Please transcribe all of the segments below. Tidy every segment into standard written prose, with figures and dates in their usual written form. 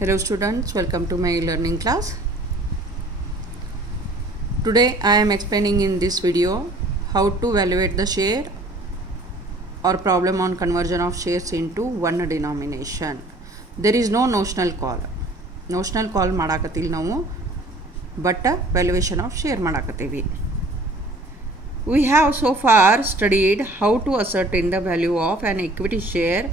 Hello students, welcome to my learning class. Today I am explaining in this video how to evaluate the share or problem on conversion of shares into one denomination. There is no notional call. Notional call ಮಾಡಾಕತ್ತಿಲ್ಲ ನಾವು but valuation of share ಮಾಡಾಕತ್ತೀವಿ. We have so far studied how to ascertain the value of an equity share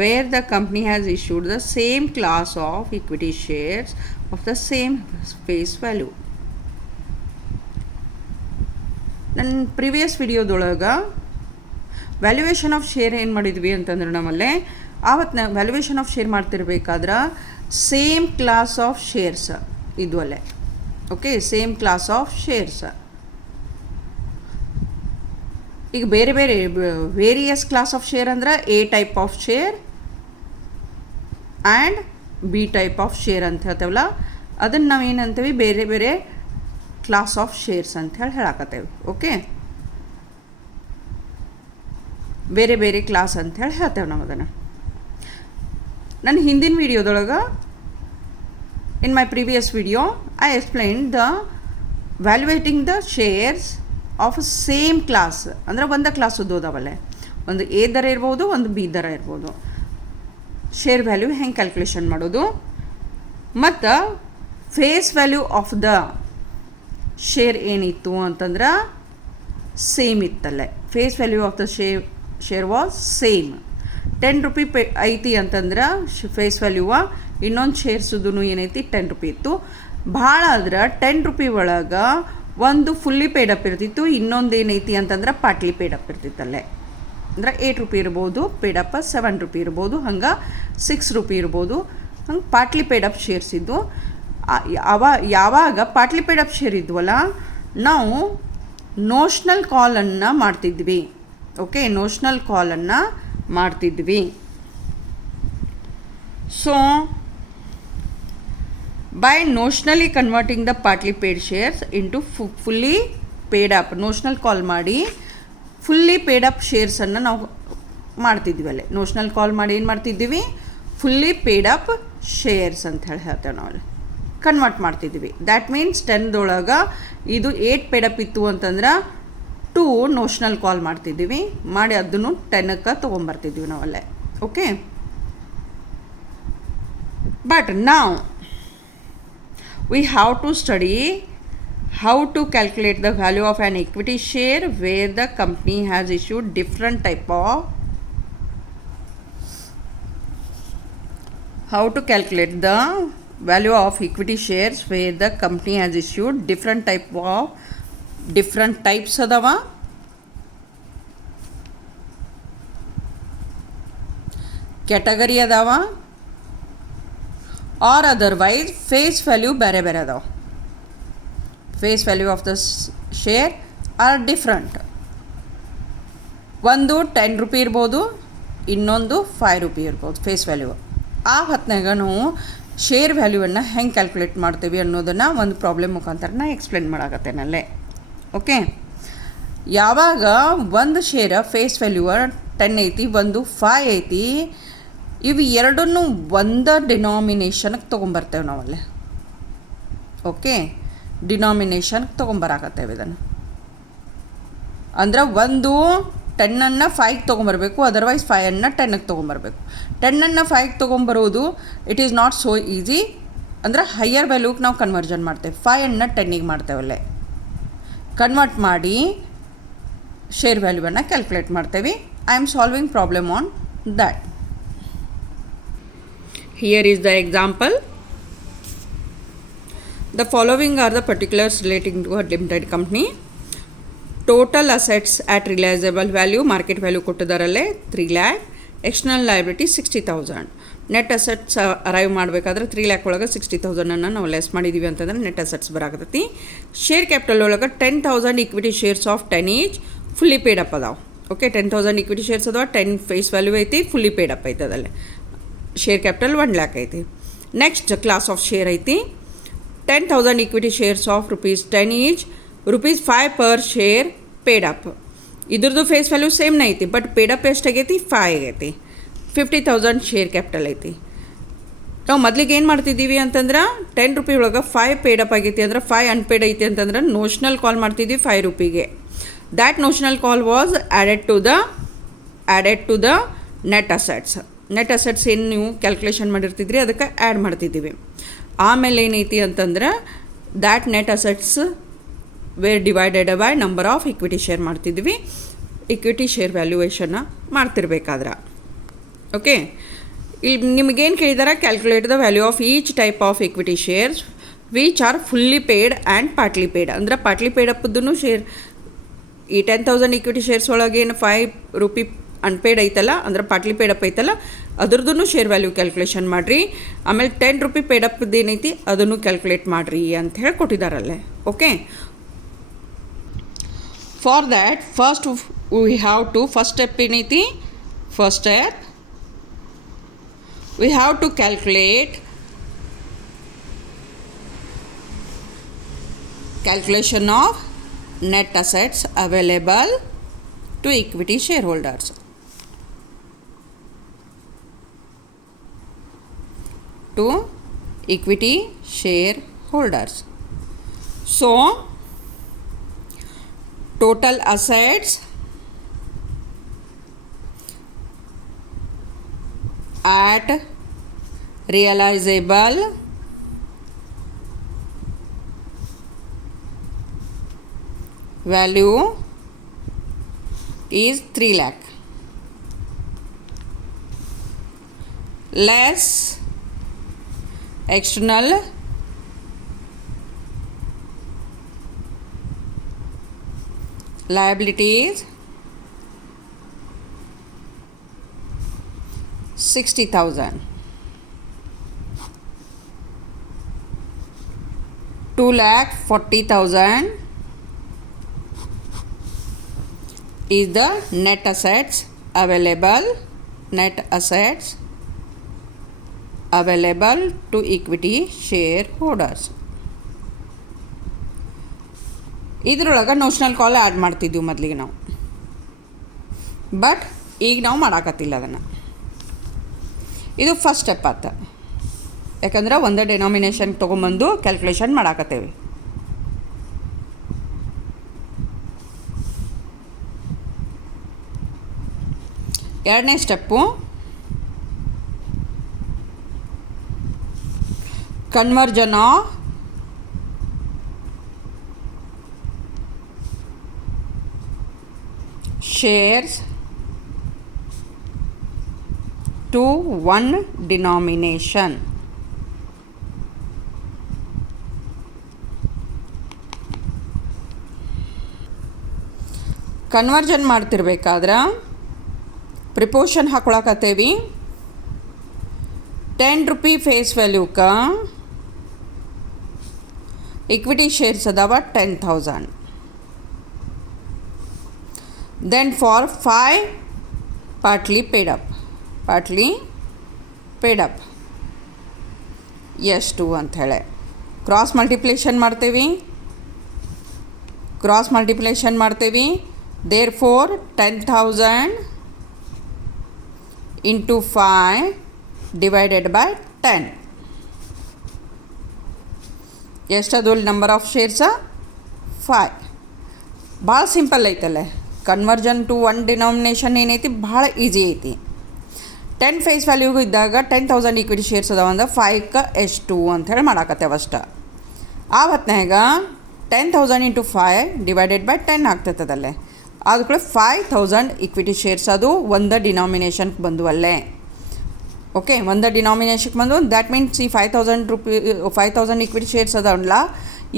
where the company has issued the same class of equity shares of the same face value. ನನ್ನ previous ವಿಡಿಯೋದೊಳಗೆ valuation of share ಏನು ಮಾಡಿದ್ವಿ ಅಂತಂದ್ರೆ ನಮ್ಮಲ್ಲೇ ಆವತ್ತು valuation of share ಮಾಡ್ತಿರ್ಬೇಕಾದ್ರೆ same class of shares ಇದ್ವಲ್ಲೇ. Okay, same class of shares. ಈಗ ಬೇರೆ ಬೇರೆ ವೇರಿಯಸ್ ಕ್ಲಾಸ್ ಆಫ್ ಶೇರ್ ಅಂದ್ರೆ A type of share and B type of share ಅಂತ ಹೇಳ್ತೇವಲ್ಲ, ಅದನ್ನು ನಾವು ಏನಂತೀವಿ ಬೇರೆ ಬೇರೆ ಕ್ಲಾಸ್ ಆಫ್ ಶೇರ್ಸ್ ಅಂತ ಹೇಳಾಕತ್ತೇವೆ. ಓಕೆ, ಬೇರೆ ಬೇರೆ ಕ್ಲಾಸ್ ಅಂಥೇಳಿ ಹೇಳ್ತೇವೆ ನಾವು ಅದನ್ನು. ನನ್ನ ಹಿಂದಿನ ವಿಡಿಯೋದೊಳಗೆ in my previous video I explain the valuating the shares of same class. ಅಂದರೆ ಒಂದು ಕ್ಲಾಸ್ ಓದೋದವಲ್ಲೇ, ಒಂದು ಎ ದರ ಇರ್ಬೋದು, ಒಂದು ಬಿ ದರ ಇರ್ಬೋದು. ಶೇರ್ ವ್ಯಾಲ್ಯೂ ಹೆಂಗೆ ಕ್ಯಾಲ್ಕುಲೇಷನ್ ಮಾಡೋದು ಮತ್ತು face value of the share ಏನಿತ್ತು ಅಂತಂದ್ರೆ ಸೇಮ್ ಇತ್ತಲ್ಲೇ. Face value of the share was same. 10 rupee ಐತಿ ಅಂತಂದ್ರೆ ಫೇಸ್ ವ್ಯಾಲ್ಯೂವ, ಇನ್ನೊಂದು ಶೇರ್ಸುದು ಏನೈತಿ 10 ರೂಪಿ ಇತ್ತು. ಭಾಳ ಆದ್ರೆ 10 ರೂಪಿ ಒಳಗೆ ಒಂದು ಫುಲ್ಲಿ ಪೇಡಪ್ ಇರ್ತಿತ್ತು, ಇನ್ನೊಂದು ಏನೈತಿ ಅಂತಂದ್ರೆ ಪಾರ್ಟ್ಲಿ ಪೇಡಪ್ ಇರ್ತಿತ್ತಲ್ಲೇ. ಅಂದ್ರೆ 8 ರೂಪಿ ಇರ್ಬೋದು ಪೇಡಪ್, 7 ರೂಪಿ ಇರ್ಬೋದು, ಹಂಗೆ 6 ರೂಪಿ ಇರ್ಬೋದು. ಹಂಗೆ ಪಾರ್ಟ್ಲಿ ಪೇಡಪ್ ಶೇರ್ಸ್ ಇದ್ದು. ಯಾವಾಗ ಪಾರ್ಟ್ಲಿ ಪೇಡಪ್ ಶೇರ್ ಇದ್ವಲ್ಲ, ನಾವು ನೋಷ್ನಲ್ ಕಾಲನ್ನು ಮಾಡ್ತಿದ್ವಿ. ಓಕೆ, ನೋಷ್ನಲ್ ಕಾಲನ್ನು ಮಾಡ್ತಿದ್ವಿ. So by notionally converting the partly paid shares into fully paid up, notional call ಮಾಡಿ ಫುಲ್ಲಿ ಪೇಡ್ ಅಪ್ ಶೇರ್ಸನ್ನು ನಾವು ಮಾಡ್ತಿದ್ವಿ ಅಲ್ಲೇ. ನೋಷ್ನಲ್ ಕಾಲ್ ಮಾಡಿ ಏನು ಮಾಡ್ತಿದ್ದೀವಿ, ಫುಲ್ಲಿ ಪೇಡ್ ಅಪ್ ಶೇರ್ಸ್ ಅಂತ ಹೇಳ್ತೇವೆ ನಾವು ಅಲ್ಲಿ ಕನ್ವರ್ಟ್ ಮಾಡ್ತಿದ್ವಿ. ದ್ಯಾಟ್ ಮೀನ್ಸ್ 10ದೊಳಗೆ ಇದು 8 ಪೇಡಪ್ ಇತ್ತು ಅಂತಂದ್ರೆ 2 ನೋಷ್ನಲ್ ಕಾಲ್ ಮಾಡ್ತಿದ್ದೀವಿ, ಮಾಡಿ ಅದನ್ನು 10ಕ್ಕೆ ತೊಗೊಂಬರ್ತಿದ್ವಿ ನಾವಲ್ಲೇ. ಓಕೆ, ಬಟ್ ನಾವು we have to study how to calculate the value of an equity share where the company has issued different type of how to calculate the value of equity shares where the company has issued different types adava. Category adava or otherwise face value ಬೇರೆ ಬೇರೆ ಅದಾವ. Face value of the share are different. ಒಂದು 10 rupee ಇರ್ಬೋದು, ಇನ್ನೊಂದು 5 rupee ಇರ್ಬೋದು face value. ಆ ಹೊತ್ನಾಗ ನಾವು ಶೇರ್ ವ್ಯಾಲ್ಯೂವನ್ನು ಹೆಂಗೆ ಕ್ಯಾಲ್ಕುಲೇಟ್ ಮಾಡ್ತೀವಿ ಅನ್ನೋದನ್ನು ಒಂದು ಪ್ರಾಬ್ಲಮ್ ಮುಖಾಂತರ ನಾ ಎಕ್ಸ್ಪ್ಲೇನ್ ಮಾಡಾಕತ್ತೇನಲ್ಲೇ. ಓಕೆ, ಯಾವಾಗ ಒಂದು ಶೇರ್ ಫೇಸ್ ವ್ಯಾಲ್ಯೂ 10 ಐತಿ, ಒಂದು 5 ಐತಿ, ಇವು ಎರಡನ್ನೂ ಒಂದು ಡಿನಾಮಿನೇಷನ್ಗೆ ತೊಗೊಂಬರ್ತೇವೆ ನಾವಲ್ಲೇ. ಓಕೆ, ಡಿನಾಮಿನೇಷನ್ಗೆ ತೊಗೊಂಬರಾಕತ್ತೇವೆ ಇದನ್ನು. ಅಂದ್ರೆ ಒಂದು 10ಅನ್ನು 5ಗೆ ತೊಗೊಂಬರ್ಬೇಕು, ಅದರ್ವೈಸ್ 5ಅನ್ನು 10ಗೆ ತೊಗೊಂಬರ್ಬೇಕು. 10ಅನ್ನು 5ಗೆ ತೊಗೊಂಬರೋದು it is not so easy. ಅಂದ್ರೆ ಹೈಯರ್ ವ್ಯಾಲ್ಯೂಗೆ ನಾವು ಕನ್ವರ್ಜನ್ ಮಾಡ್ತೇವೆ, 5ಅನ್ನು 10ಗೆ ಮಾಡ್ತೇವಲ್ಲೇ. ಕನ್ವರ್ಟ್ ಮಾಡಿ ಶೇರ್ ವ್ಯಾಲ್ಯೂವನ್ನು ಕ್ಯಾಲ್ಕುಲೇಟ್ ಮಾಡ್ತೇವೆ. I am solving problem on that. Here is the example. The following are the particulars relating to a limited company. Total assets at realizable value, market value ಕೊಟ್ಟಿದ್ದಾರಲ್ಲೇ 3 lakh. External liability 60,000. Net assets arrive ಮಾಡಬೇಕಾದ್ರೆ 3 lakh ಒಳಗೆ 60,000ಅನ್ನು ನಾವು less ಮಾಡಿದ್ದೀವಿ ಅಂತಂದ್ರೆ net assets ಬರಾಕತ್ತೈತಿ. Share capital ಒಳಗೆ 10,000 equity shares of 10 each fully paid up ಅದಾವೆ. Okay, 10,000 equity shares ಅದಾವ, 10 face value ಐತಿ, fully paid up ಐತೆ ಅದಲ್ಲೇ. ಶೇರ್ ಕ್ಯಾಪಿಟಲ್ 1 lakh ಐತಿ. ನೆಕ್ಸ್ಟ್ ಕ್ಲಾಸ್ ಆಫ್ ಶೇರ್ ಐತಿ 10,000 equity shares of ₹10 each, ₹5 per share paid up. ಇದ್ರದ್ದು face value ಸೇಮ್ನೇ ಐತಿ, but paid up ಎಷ್ಟಾಗೈತಿ 5 ಆಗೈತಿ. 50,000 share capital ಐತಿ. ನಾವು ಮೊದಲಿಗೆ ಏನು ಮಾಡ್ತಿದ್ದೀವಿ ಅಂತಂದ್ರೆ 10 ರೂಪಿ ಒಳಗೆ 5 ಪೇಡಪ್ ಆಗೈತಿ ಅಂದ್ರೆ 5 ಅನ್ಪೇಡ್ ಐತಿ ಅಂತಂದ್ರೆ ನೋಷನಲ್ ಕಾಲ್ ಮಾಡ್ತಿದ್ವಿ 5 ರೂಪಿಗೆ. That notional call was added to the net assets. Net assets ಏನು ನೀವು ಕ್ಯಾಲ್ಕುಲೇಷನ್ ಮಾಡಿರ್ತಿದ್ರಿ ಅದಕ್ಕೆ ಆ್ಯಡ್ ಮಾಡ್ತಿದ್ದೀವಿ. ಆಮೇಲೆ ಏನೈತಿ ಅಂತಂದ್ರೆ that net assets were divided by number of equity share ಮಾಡ್ತಿದ್ವಿ. ಇಕ್ವಿಟಿ ಶೇರ್ ವ್ಯಾಲ್ಯೂಯೇಷನ್ನ ಮಾಡ್ತಿರ್ಬೇಕಾದ್ರೆ. ಓಕೆ, ಇಲ್ಲಿ ನಿಮಗೇನು ಕೇಳಿದಾರೆ, calculate the value of each type of equity shares which are fully paid and partly paid. ಅಂದ್ರೆ ಪಾರ್ಟ್ಲಿ ಪೇಯ್ಡ್ ಅಪ್ಪದೂ share ಈ 10,000 equity shares ಒಳಗೆ ಏನು 5 ರೂಪಿ ಅನ್ಪೇಯ್ಡ್ ಐತಲ್ಲ, ಅಂದ್ರೆ ಪಾರ್ಟ್ಲಿ ಪೇಯ್ಡ್ ಅಪ್ ಐತಲ್ಲ, ಅದ್ರದ್ದು ಶೇರ್ ವ್ಯಾಲ್ಯೂ ಕ್ಯಾಲ್ಕುಲೇಷನ್ ಮಾಡಿರಿ. ಆಮೇಲೆ 10 ರೂಪಿ ಪೇಯ್ಡ್ ಅಪ್ದು ಏನೈತಿ ಅದನ್ನು ಕ್ಯಾಲ್ಕುಲೇಟ್ ಮಾಡಿರಿ ಅಂತ ಹೇಳಿ ಕೊಟ್ಟಿದ್ದಾರಲ್ಲೇ. Okay, for that first we have to first step ಏನೈತಿ, first step we have to calculate calculation of net assets available to equity shareholders. To equity shareholders. So total assets at realizable value is 3 lakh less external liabilities 60,000. 2,40,000 is the net assets available to equity shareholders. ಇದ್ರೊಳಗೆ notional ಕಾಲ್ add ಮಾಡ್ತಿದ್ವಿ ಮೊದಲಿಗೆ ನಾವು, but ಈಗ ನಾವು ಮಾಡಾಕತ್ತಿಲ್ಲ ಅದನ್ನು. ಇದು first step ಆತ, ಯಾಕಂದ್ರೆ ಒಂದೇ ಡೆನಾಮಿನೇಷನ್ ತೊಗೊಂಬಂದು ಕ್ಯಾಲ್ಕುಲೇಷನ್ ಮಾಡಾಕತ್ತೇವೆ. ಎರಡನೇ step conversion of shares to one denomination. Conversion ಮಾಡ್ತಿರ್ಬೇಕಾದ್ರೆ ಪ್ರಿಪೋರ್ಷನ್ ಹಾಕೊಳಕತ್ತೇವಿ. 10 ರೂಪಿ ಫೇಸ್ ವ್ಯಾಲ್ಯೂಕ್ಕೆ ಇಕ್ವಿಟಿ ಶೇರ್ಸ್ ಅದಾವ 10,000. Then for 5 partly paid up ಎಷ್ಟು ಅಂತ ಹೇಳಿ ಕ್ರಾಸ್ ಮಲ್ಟಿಪ್ಲಿಕೇಶನ್ ಮಾಡ್ತೀವಿ. Therefore 10,000 into 5 divided by 10 ಎಷ್ಟದು ನಂಬರ್ ಆಫ್ ಶೇರ್ಸ 5. ಭಾಳ ಸಿಂಪಲ್ ಐತಲ್ಲೇ. ಕನ್ವರ್ಜನ್ ಟು ಒನ್ ಡಿನಾಮಿನೇಷನ್ ಏನೈತಿ ಭಾಳ ಈಸಿ ಐತಿ. 10 ಫೇಸ್ ವ್ಯಾಲ್ಯೂಗೂ ಇದ್ದಾಗ 10,000 ಇಕ್ವಿಟಿ ಶೇರ್ಸ್ ಅದಾವ ಅಂದ್ರೆ 5ಕ್ಕೆ ಎಷ್ಟು ಅಂಥೇಳಿ ಮಾಡಾಕತ್ತೇವೆ ಅಷ್ಟ. ಆ ಹೊತ್ನಾಗ 10,000 into 5 divided by 10 ಆಗ್ತೈತದಲ್ಲೇ. ಆದ ಕೂಡ 5,000 ಇಕ್ವಿಟಿ ಶೇರ್ಸ್ ಅದು ಒಂದು ಡಿನಾಮಿನೇಷನ್ಗೆ ಬಂದು ಅಲ್ಲೇ. ಓಕೆ, ಒಂದು ಡಿನಾಮಿನೇಷನ್ಗೆ ಬಂದು ದ್ಯಾಟ್ ಮೀನ್ಸ್ ಈ 5,000 ಇಕ್ವಿಟಿ ಶೇರ್ಸ್ ಅದಾವಲ್ಲ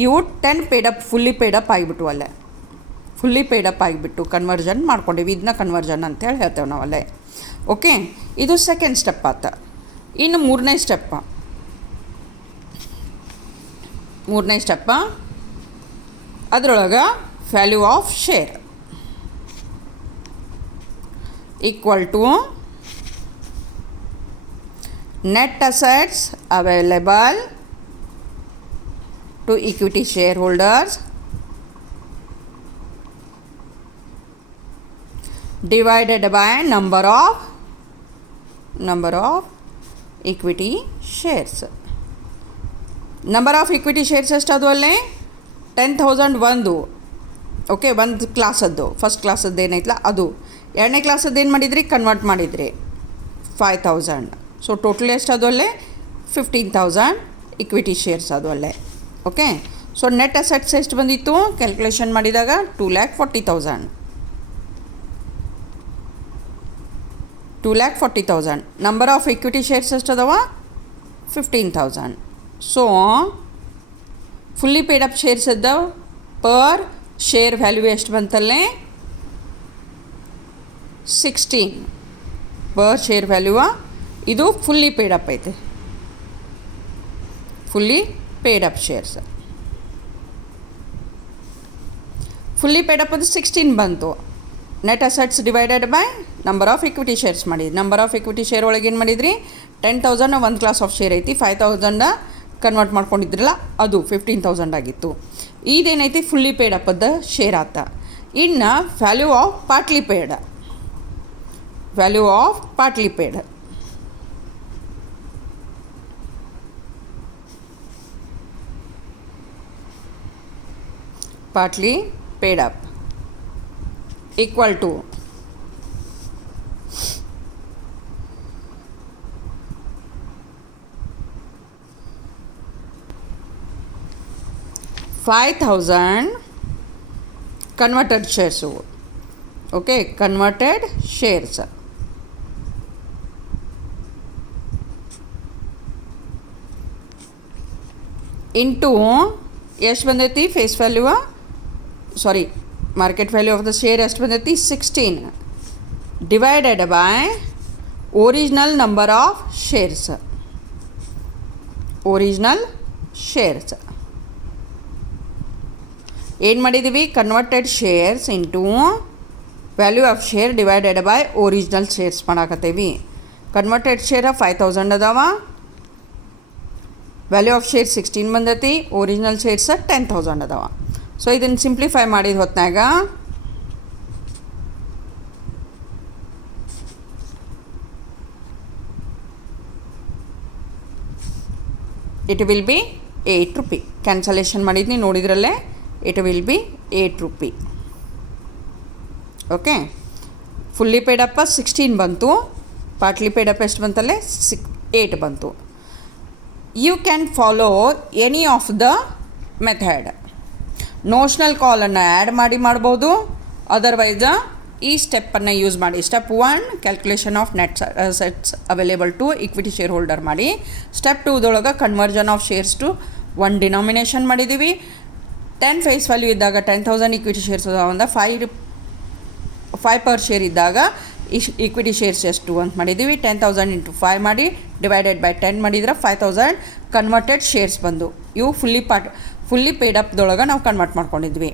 ಇವು 10 ಪೇಡಪ್ ಫುಲ್ಲಿ ಪೇಡಪ್ ಆಗಿಬಿಟ್ಟು ಅಲ್ಲೇ. ಫುಲ್ಲಿ ಪೇಡಪ್ ಆಗಿಬಿಟ್ಟು ಕನ್ವರ್ಜನ್ ಮಾಡ್ಕೊಂಡೀವಿ. ಇದನ್ನ ಕನ್ವರ್ಜನ್ ಅಂತೇಳಿ ಹೇಳ್ತೇವೆ ನಾವಲ್ಲೇ. ಓಕೆ, ಇದು ಸೆಕೆಂಡ್ ಸ್ಟೆಪ್ ಆತ. ಇನ್ನು ಮೂರನೇ ಸ್ಟೆಪ್ಪ ಅದರೊಳಗೆ value of share equal to net assets available to equity share holders divided by number of equity shares. Number of equity shares ಎಷ್ಟದು ಅಲ್ಲೇ 10,000 ಒಂದು. ಓಕೆ, ಒಂದು ಕ್ಲಾಸದ್ದು ಫಸ್ಟ್ ಕ್ಲಾಸದ್ದು ಏನೈತಲ್ಲ ಅದು. ಎರಡನೇ ಕ್ಲಾಸದ್ದು ಏನು ಮಾಡಿದ್ರಿ, ಕನ್ವರ್ಟ್ ಮಾಡಿದ್ರಿ 5,000. ಸೊ ಟೋಟಲ್ ಎಷ್ಟು ಅದು ಅಲ್ಲೇ 15,000 ಈಕ್ವಿಟಿ ಶೇರ್ಸ್ ಅದು ಅಲ್ಲೇ. ಓಕೆ, ಸೊ ನೆಟ್ ಅಸೆಟ್ಸ್ ಎಷ್ಟು ಬಂದಿತ್ತು ಕ್ಯಾಲ್ಕುಲೇಷನ್ ಮಾಡಿದಾಗ 2,40,000. 2,40,000. ನಂಬರ್ ಆಫ್ ಈಕ್ವಿಟಿ ಶೇರ್ಸ್ ಎಷ್ಟು ಅದಾವ 15,000. So fully paid up shares ಇದ್ದಾವ ಪರ್ ಶೇರ್ ವ್ಯಾಲ್ಯೂ ಎಷ್ಟು ಬಂತಲ್ಲೇ 16 ಪರ್ ಶೇರ್ ವ್ಯಾಲ್ಯೂ. ಇದು ಫುಲ್ಲಿ ಪೇಡ್ ಅಪ್ ಐತೆ, fully paid up shares. Fully paid up ಅದು 16 ಬಂತು. Net assets divided by number of equity shares ಮಾಡಿದ್ರಿ. ನಂಬರ್ ಆಫ್ ಈಕ್ವಿಟಿ ಶೇರ್ ಒಳಗೆ ಏನು ಮಾಡಿದ್ರಿ, 10,000 ಒಂದು ಕ್ಲಾಸ್ ಆಫ್ ಶೇರ್ ಐತಿ, 5,000 ಕನ್ವರ್ಟ್ ಮಾಡ್ಕೊಂಡಿದ್ರಲ್ಲ ಅದು 15,000 ಆಗಿತ್ತು. ಇದೇನೈತಿ ಫುಲ್ಲಿ ಪೇಡ್ ಅಪ್ಪದ ಶೇರ್ ಆತ. ಇನ್ನು value of partly paid, value of partly paid. Partly paid up equal to $5,000 converted shares. Okay, converted shares into ಎಷ್ಟು ಬಂದೈತಿ face value, sorry market value of the share ಎಷ್ಟು ಬಂದೈತಿ 16 divided by original number of shares. Original shares ಏನು ಮಾಡಿದ್ದೀವಿ, converted shares into value of share divided by original shares ಮಾಡಾಕತ್ತೀವಿ. Converted share 5,000 ಅದಾವ, value of share 16 ಬಂದೈತಿ, original shares 10,000 ಅದಾವ. So ಇದನ್ನು simplify ಮಾಡಿದ ಹೊತ್ನಾಗ it will be 8 rupee. Cancellation ಮಾಡಿದ್ನಿ ನೋಡಿದ್ರಲ್ಲೇ, it will be 8 rupee. Okay, fully ಪೇಡಪ್ಪ 16 ಬಂತು, ಪಾರ್ಟ್ಲಿ ಪೇಡಪ್ ಎಷ್ಟು ಬಂತಲ್ಲೇ 8 ಬಂತು. You can follow any of the method. Notional ಕಾಲನ್ನು ಆ್ಯಡ್ ಮಾಡಿ ಮಾಡ್ಬೋದು, ಅದರ್ವೈಸ್ ಈ ಸ್ಟೆಪ್ಪನ್ನು ಯೂಸ್ ಮಾಡಿ. Step 1 calculation of net assets available to equity share holder ಮಾಡಿ. Step 2 conversion of shares to 1 denomination ಮಾಡಿದ್ದೀವಿ. 10 ಫೇಸ್ ವ್ಯಾಲ್ಯೂ ಇದ್ದಾಗ 10,000 ಇಕ್ವಿಟಿ ಶೇರ್ಸ್ ಅದಾವಂದ 5 ಪರ್ ಶೇರ್ ಇದ್ದಾಗ ಈಕ್ವಿಟಿ ಶೇರ್ಸ್ ಎಷ್ಟು ಅಂತ ಮಾಡಿದ್ದೀವಿ. 10,000 ಇಂಟು 5 ಮಾಡಿ ಡಿವೈಡೆಡ್ ಬೈ 10 ಮಾಡಿದ್ರೆ 5,000 ಕನ್ವರ್ಟೆಡ್ ಶೇರ್ಸ್ ಬಂದು. ಇವು ಫುಲ್ಲಿ ಪೇಡ್ ಅಪ್ದೊಳಗೆ ನಾವು ಕನ್ವರ್ಟ್ ಮಾಡ್ಕೊಂಡಿದ್ವಿ.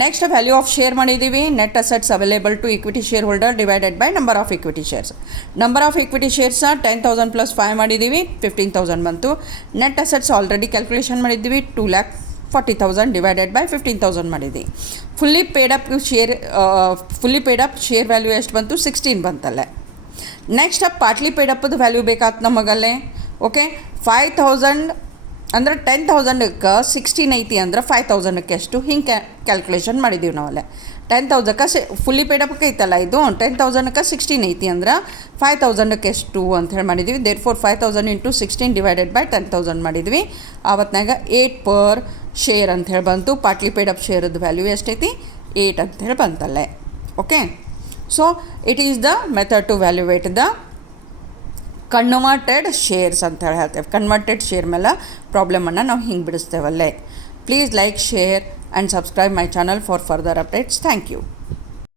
ನೆಕ್ಸ್ಟ್ ವ್ಯಾಲ್ಯೂ ಆಫ್ ಶೇರ್ ಮಾಡಿದ್ದೀವಿ. Net assets available to equity share holder divided by number of equity shares. Number of equity shares 10,000 plus 5 ಮಾಡಿದ್ದೀವಿ, 15,000 ಬಂತು. ನೆಟ್ ಅಸೆಟ್ಸ್ ಆಲ್ರೆಡಿ ಕ್ಯಾಲ್ಕುಲೇಷನ್ ಮಾಡಿದ್ದೀವಿ, 2,40,000 divided by 15,000 ಮಾಡಿದ್ದೀವಿ. Fully paid up share value ಎಷ್ಟು ಬಂತು 16 ಬಂತಲ್ಲೇ. Next partly paid ಅಪ್ಪದ value ಬೇಕಾಯ್ತು ನಮಗಲ್ಲೇ. ಓಕೆ, 5,000 ಅಂದ್ರೆ 10,000ಕ್ಕೆ 16 ಐತಿ ಅಂದ್ರೆ 5,000ಕ್ಕೆ ಎಷ್ಟು ಹಿಂಗೆ ಕ್ಯಾಲ್ಕುಲೇಷನ್ ಮಾಡಿದ್ದೀವಿ ನಾವಲ್ಲೇ. 10,000ಕ್ಕೆ ಫುಲ್ಲಿ ಪೇಡ್ ಅಪ್ಗೆ ಐತಲ್ಲ ಇದು, 10,000ಕ್ಕೆ 16 ಐತಿ ಅಂದ್ರೆ 5,000ಕ್ಕೆ ಎಷ್ಟು ಅಂತ ಹೇಳಿ ಮಾಡಿದ್ವಿ. ದೇರ್ಫೋರ್ 5,000 ಇಂಟು 16 ಡಿವೈಡೆಡ್ ಬೈ 10,000 ಮಾಡಿದ್ವಿ. ಆವತ್ನಾಗ 8 ಪರ್ ಶೇರ್ ಅಂಥೇಳಿ ಬಂತು. ಪಾರ್ಟ್ಲಿ ಪೇಡ್ ಅಪ್ ಶೇರ್ದು ವ್ಯಾಲ್ಯೂ ಎಷ್ಟೈತಿ 8 ಅಂಥೇಳಿ ಬಂತಲ್ಲೇ. Okay, so it is the method to valuate the converted shares ಅಂತ ಹೇಳಿ ಹೇಳ್ತೇವೆ. ಕನ್ವರ್ಟೆಡ್ ಶೇರ್ ಮೇಲೆ ಪ್ರಾಬ್ಲಮನ್ನು ನಾವು ಹಿಂಗೆ ಬಿಡಿಸ್ತೇವಲ್ಲೇ. Please like, share and subscribe my channel for further updates. Thank you.